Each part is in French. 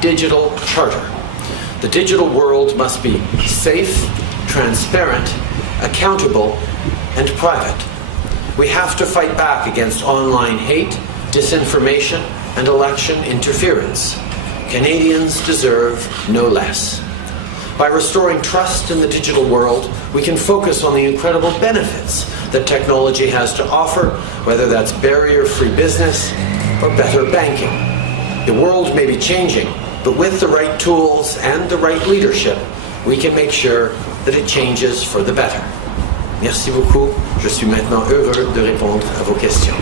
digital charter. The digital world must be safe, transparent, accountable, and private. We have to fight back against online hate, disinformation, and election interference. Canadians deserve no less. By restoring trust in the digital world, we can focus on the incredible benefits that technology has to offer, whether that's barrier-free business or better banking. The world may be changing, but with the right tools and the right leadership, we can make sure that it changes for the better. Merci beaucoup. Je suis maintenant heureux de répondre à vos questions.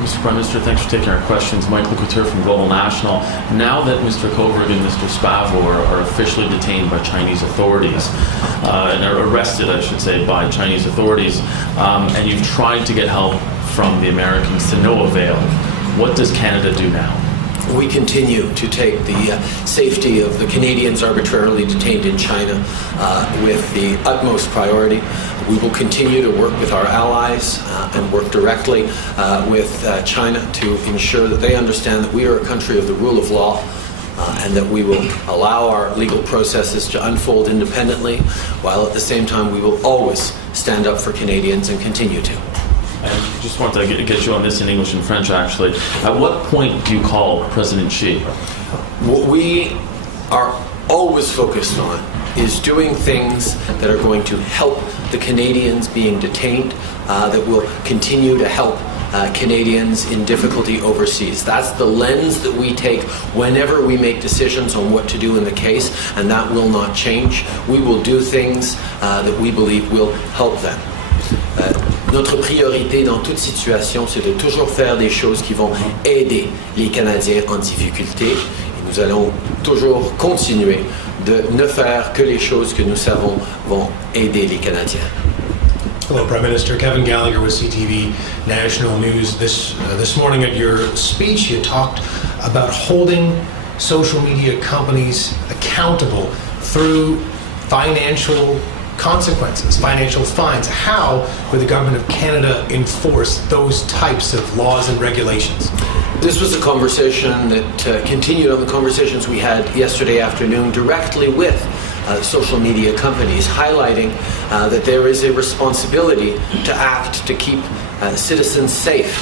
Mr. Prime Minister, thanks for taking our questions. Michael Couture from Global National. Now that Mr. Kovrig and Mr. Spavor are officially detained by Chinese authorities, and are arrested, I should say, by Chinese authorities, and you've tried to get help from the Americans to no avail, what does Canada do now? We continue to take the safety of the Canadians arbitrarily detained in China with the utmost priority. We will continue to work with our allies and work directly with China to ensure that they understand that we are a country of the rule of law and that we will allow our legal processes to unfold independently, while at the same time we will always stand up for Canadians and continue to. I just want to get you on this in English and French, actually. At what point do you call President Xi? What we are always focused on is doing things that are going to help the Canadians being detained, that will continue to help Canadians in difficulty overseas. That's the lens that we take whenever we make decisions on what to do in the case, and that will not change. We will do things that we believe will help them. Notre priorité dans toute situation, c'est de toujours faire des choses qui vont aider les Canadiens en difficulté. Et nous allons toujours continuer de ne faire que les choses que nous savons vont aider les Canadiens. Hello, Prime Minister. Kevin Gallagher with CTV National News. This morning at your speech, you talked about holding social media companies accountable through financial consequences, financial fines. How would the Government of Canada enforce those types of laws and regulations? This was a conversation that continued on the conversations we had yesterday afternoon directly with social media companies, highlighting that there is a responsibility to act to keep citizens safe,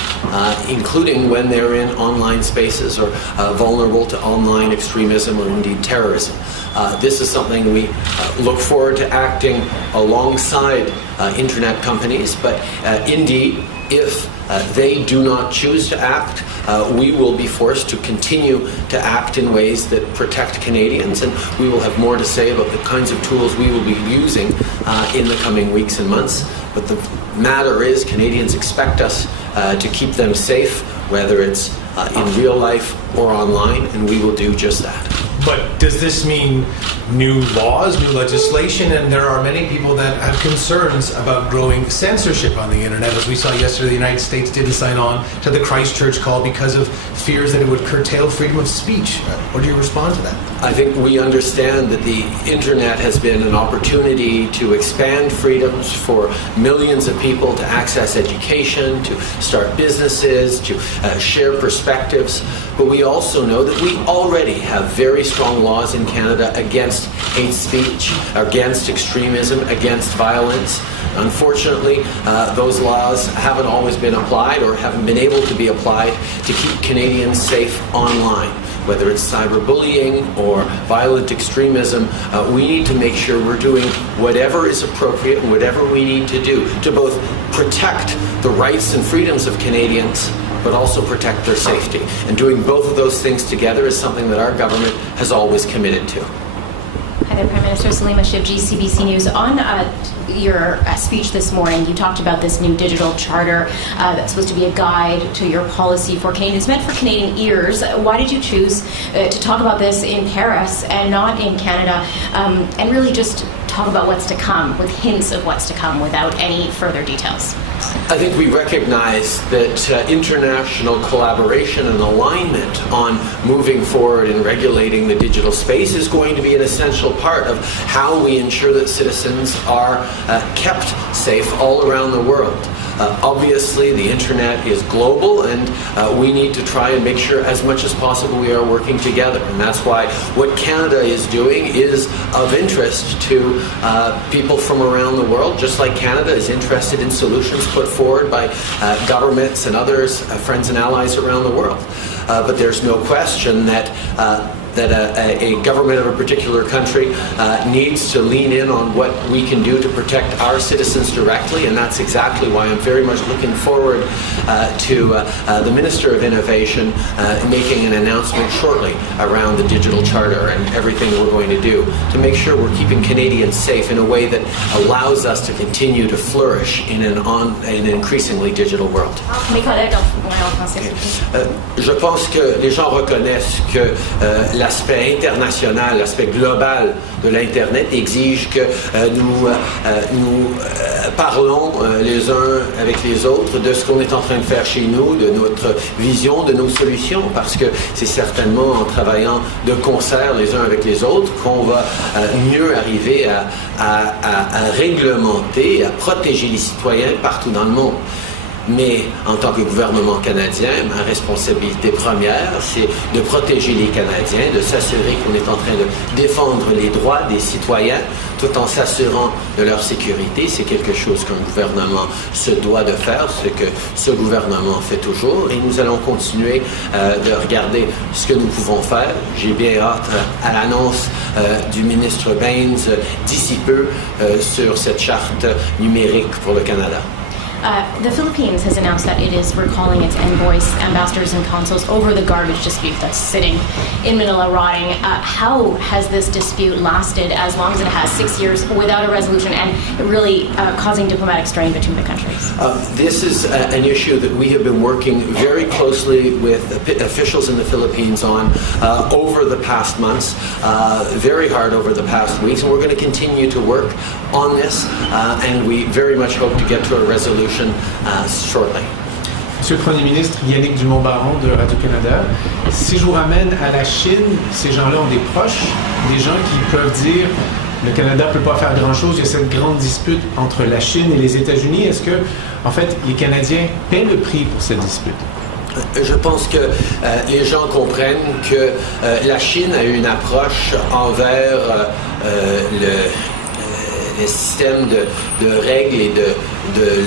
including when they're in online spaces or vulnerable to online extremism or indeed terrorism. This is something we look forward to acting alongside internet companies, but indeed, if they do not choose to act, we will be forced to continue to act in ways that protect Canadians, and we will have more to say about the kinds of tools we will be using in the coming weeks and months. But the matter is, Canadians expect us to keep them safe, whether it's in real life or online, and we will do just that. But does this mean new laws, new legislation? And there are many people that have concerns about growing censorship on the internet. As we saw yesterday, the United States didn't sign on to the Christchurch Call because of fears that it would curtail freedom of speech. What do you respond to that? I think we understand that the internet has been an opportunity to expand freedoms for millions of people to access education, to start businesses, to share perspectives. But we also know that we already have very strong laws in Canada against hate speech, against extremism, against violence. Unfortunately, those laws haven't always been applied or haven't been able to be applied to keep Canadians safe online. Whether it's cyberbullying or violent extremism, we need to make sure we're doing whatever is appropriate and whatever we need to do to both protect the rights and freedoms of Canadians, but also protect their safety. And doing both of those things together is something that our government has always committed to. Hi there, Prime Minister. Salima Shivji, CBC News. On your speech this morning, you talked about this new digital charter that's supposed to be a guide to your policy for Canadians, meant for Canadian ears. Why did you choose to talk about this in Paris and not in Canada, and really just talk about what's to come, with hints of what's to come without any further details? I think we recognize that international collaboration and alignment on moving forward and regulating the digital space is going to be an essential part of how we ensure that citizens are kept safe all around the world. Obviously, the internet is global, and we need to try and make sure as much as possible we are working together. And that's why what Canada is doing is of interest to people from around the world, just like Canada is interested in solutions put forward by governments and others, friends and allies around the world. But there's no question that a government of a particular country needs to lean in on what we can do to protect our citizens directly, and that's exactly why I'm very much looking forward to the Minister of Innovation making an announcement shortly around the digital charter and everything we're going to do to make sure we're keeping Canadians safe in a way that allows us to continue to flourish in an increasingly digital world. Mes collègues en français. Je pense que les gens reconnaissent que l'aspect international, l'aspect global de l'Internet exige que nous parlons les uns avec les autres de ce qu'on est en train de faire chez nous, de notre vision, de nos solutions, parce que c'est certainement en travaillant de concert les uns avec les autres qu'on va mieux arriver à réglementer, à protéger les citoyens partout dans le monde. Mais en tant que gouvernement canadien, ma responsabilité première, c'est de protéger les Canadiens, de s'assurer qu'on est en train de défendre les droits des citoyens tout en s'assurant de leur sécurité. C'est quelque chose qu'un gouvernement se doit de faire, ce que ce gouvernement fait toujours. Et nous allons continuer de regarder ce que nous pouvons faire. J'ai bien hâte à l'annonce du ministre Bains d'ici peu sur cette charte numérique pour le Canada. The Philippines has announced that it is recalling its envoys, ambassadors, and consuls over the garbage dispute that's sitting in Manila rotting. How has this dispute lasted as long as it has, 6 years, without a resolution and really causing diplomatic strain between the countries? This is an issue that we have been working very closely with officials in the Philippines on over the past months, very hard over the past weeks, and we're going to continue to work on this, and we very much hope to get to a resolution shortly. Monsieur le Premier ministre, Yannick Dumont-Baron de Radio-Canada, si je vous ramène à la Chine, ces gens-là ont des proches, des gens qui peuvent dire le Canada ne peut pas faire grand-chose, il y a cette grande dispute entre la Chine et les États-Unis. Est-ce que, en fait, les Canadiens paient le prix pour cette dispute? Je pense que les gens comprennent que la Chine a une approche envers les systèmes de règles et de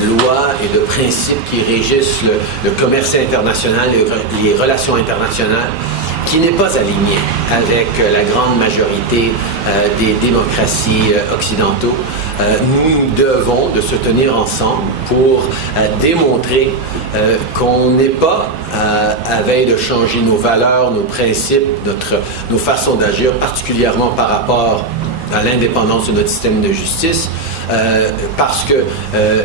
lois et de principes qui régissent le commerce international et les relations internationales, qui n'est pas aligné avec la grande majorité des démocraties occidentaux. Nous devons de se tenir ensemble pour démontrer qu'on n'est pas à veille de changer nos valeurs, nos principes, nos façons d'agir, particulièrement par rapport à l'indépendance de notre système de justice, parce que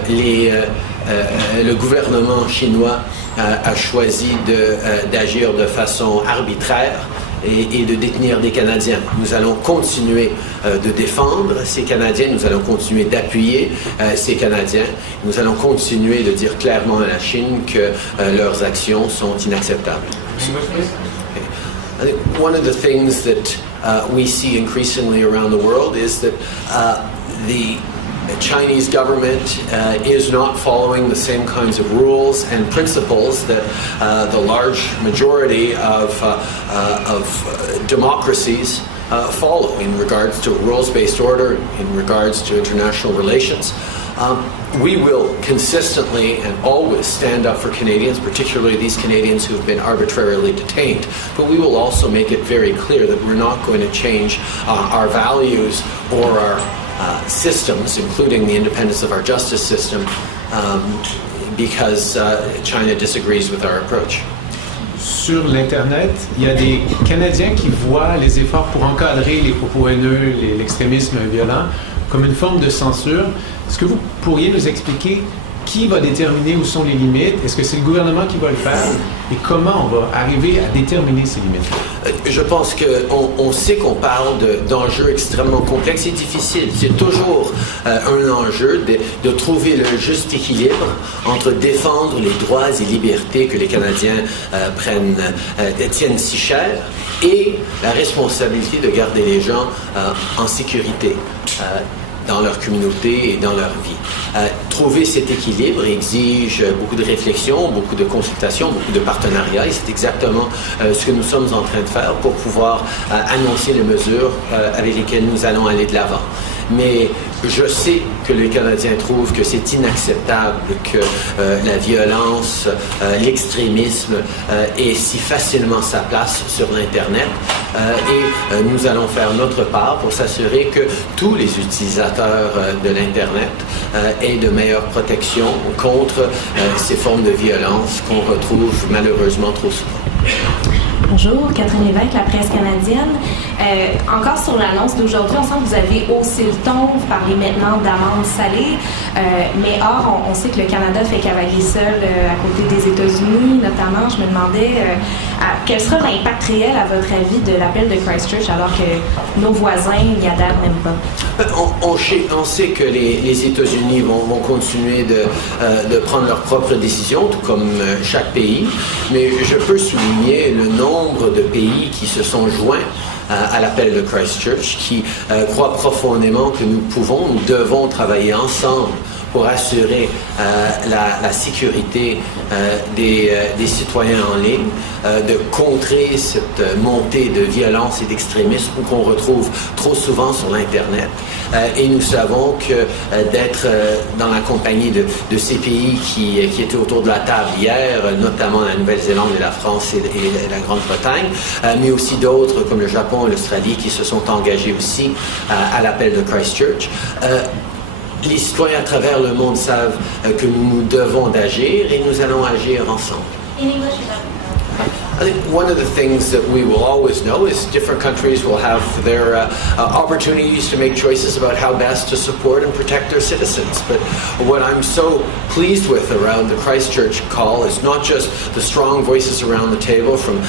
le gouvernement chinois a choisi d'agir de façon arbitraire et de détenir des Canadiens. Nous allons continuer de défendre ces Canadiens, nous allons continuer d'appuyer ces Canadiens, nous allons continuer de dire clairement à la Chine que leurs actions sont inacceptables. I think one of the things that we see increasingly around the world is that the Chinese government is not following the same kinds of rules and principles that the large majority of democracies follow in regards to rules-based order, in regards to international relations. We will consistently and always stand up for Canadians, particularly these Canadians who have been arbitrarily detained. But we will also make it very clear that we're not going to change our values or our systems, including the independence of our justice system, because China disagrees with our approach. Sur l'Internet, il y a des Canadiens qui voient les efforts pour encadrer les propos haineux, l'extrémisme violent, comme une forme de censure. Est-ce que vous pourriez nous expliquer qui va déterminer où sont les limites? Est-ce que c'est le gouvernement qui va le faire? Et comment on va arriver à déterminer ces limites? Je pense qu'on sait qu'on parle d'enjeux extrêmement complexes et difficiles. C'est toujours un enjeu de trouver le juste équilibre entre défendre les droits et libertés que les Canadiens tiennent si cher et la responsabilité de garder les gens en sécurité. dans leur communauté et dans leur vie. Trouver cet équilibre exige beaucoup de réflexion, beaucoup de consultation, beaucoup de partenariats, et c'est exactement ce que nous sommes en train de faire pour pouvoir annoncer les mesures avec lesquelles nous allons aller de l'avant. Mais je sais que les Canadiens trouvent que c'est inacceptable que la violence, l'extrémisme ait si facilement sa place sur l'Internet et nous allons faire notre part pour s'assurer que tous les utilisateurs de l'Internet aient de meilleures protections contre ces formes de violence qu'on retrouve malheureusement trop souvent. Bonjour, Catherine Lévesque, la presse canadienne. Encore sur l'annonce d'aujourd'hui, on sent que vous avez haussé le ton, vous parlez maintenant d'amendes salées, mais or, on sait que le Canada fait cavalier seul à côté des États-Unis, notamment. Je me demandais quel sera l'impact réel, à votre avis, de l'appel de Christchurch, alors que nos voisins n'y adhèrent même pas? On sait que les États-Unis vont continuer de prendre leurs propres décisions, tout comme chaque pays, mais je peux souligner le nombre de pays qui se sont joints à l'appel de Christchurch, qui croient profondément que nous devons travailler ensemble pour assurer la sécurité des citoyens en ligne, de contrer cette montée de violence et d'extrémisme qu'on retrouve trop souvent sur l'Internet. Et nous savons que d'être dans la compagnie de ces pays qui étaient autour de la table hier, notamment la Nouvelle-Zélande et la France et la Grande-Bretagne, mais aussi d'autres comme le Japon et l'Australie qui se sont engagés aussi à l'appel de Christchurch. Les citoyens à travers le monde savent que nous devons d'agir et nous allons agir ensemble. In English, I think one of the things that we will always know is different countries will have their opportunities to make choices about how best to support and protect their citizens. But what I'm so pleased with around the Christchurch call is not just the strong voices around the table from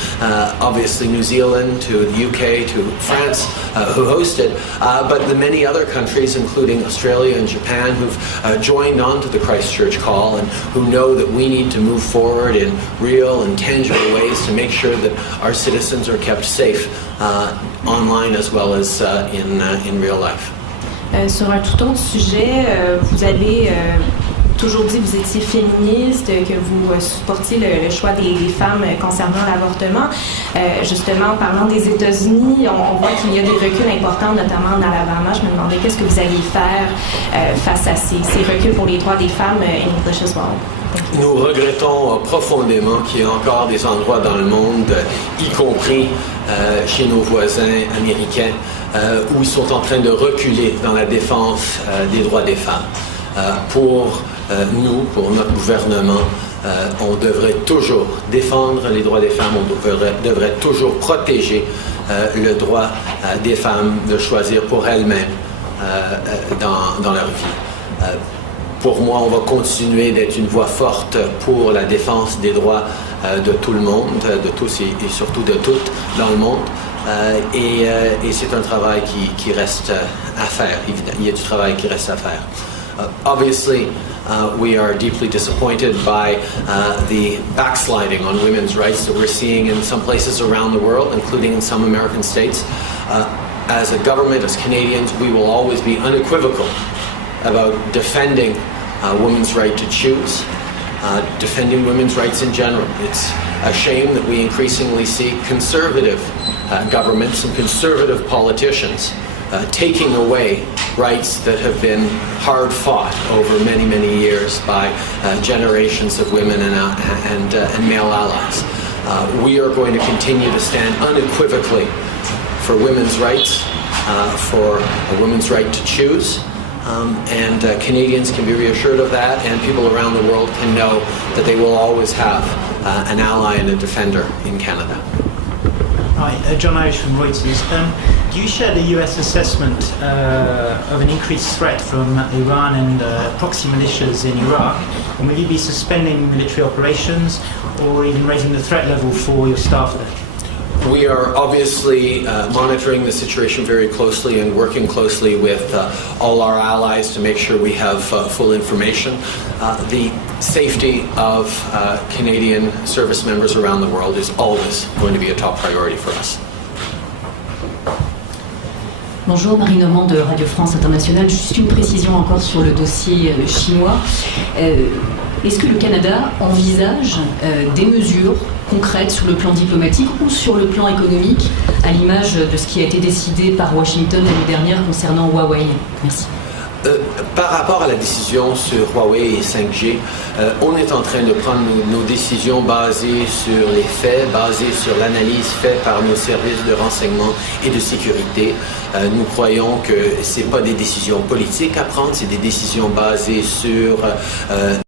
obviously New Zealand to the UK to France who hosted, but the many other countries, including Australia and Japan, who've joined on to the Christchurch call and who know that we need to move forward in real and tangible ways to make sure that our citizens are kept safe online as well as in real life. Sur un tout autre sujet, vous avez toujours dit que vous étiez féministe, que vous supportiez le choix des femmes concernant l'avortement. Justement, en parlant des États-Unis, on voit qu'il y a des reculs importants, notamment dans l'Alabama. Je me demandais qu'est-ce que vous alliez faire face à ces reculs pour les droits des femmes in English as well. Nous regrettons profondément qu'il y ait encore des endroits dans le monde, y compris chez nos voisins américains, où ils sont en train de reculer dans la défense des droits des femmes. Pour nous, pour notre gouvernement, on devrait toujours défendre les droits des femmes, on devrait toujours protéger le droit des femmes de choisir pour elles-mêmes dans leur vie. Pour moi, on va continuer d'être une voix forte pour la défense des droits de tout le monde, de tous et surtout de toutes dans le monde. Et c'est un travail qui reste à faire, évidemment. Il y a du travail qui reste à faire. Obviously, we are deeply disappointed by the backsliding on women's rights that we're seeing in some places around the world, including in some American states. As a government, as Canadians, we will always be unequivocal about defending women's right to choose, defending women's rights in general. It's a shame that we increasingly see conservative governments and conservative politicians taking away rights that have been hard fought over many, many years by generations of women and male allies. We are going to continue to stand unequivocally for women's rights, for a woman's right to choose. And Canadians can be reassured of that, and people around the world can know that they will always have an ally and a defender in Canada. Hi, John Irish from Reuters. Do you share the US assessment of an increased threat from Iran and proxy militias in Iraq? And will you be suspending military operations or even raising the threat level for your staff there? We are obviously monitoring the situation very closely and working closely with all our allies to make sure we have full information. The safety of Canadian service members around the world is always going to be a top priority for us. Bonjour, Marie Normand de Radio France Internationale. Juste une précision encore sur le dossier chinois. Est-ce que le Canada envisage des mesures concrètes sur le plan diplomatique ou sur le plan économique, à l'image de ce qui a été décidé par Washington l'année dernière concernant Huawei? Merci. Par rapport à la décision sur Huawei et 5G, on est en train de prendre nos décisions basées sur les faits, basées sur l'analyse faite par nos services de renseignement et de sécurité. Nous croyons que ce n'est pas des décisions politiques à prendre, c'est des décisions basées sur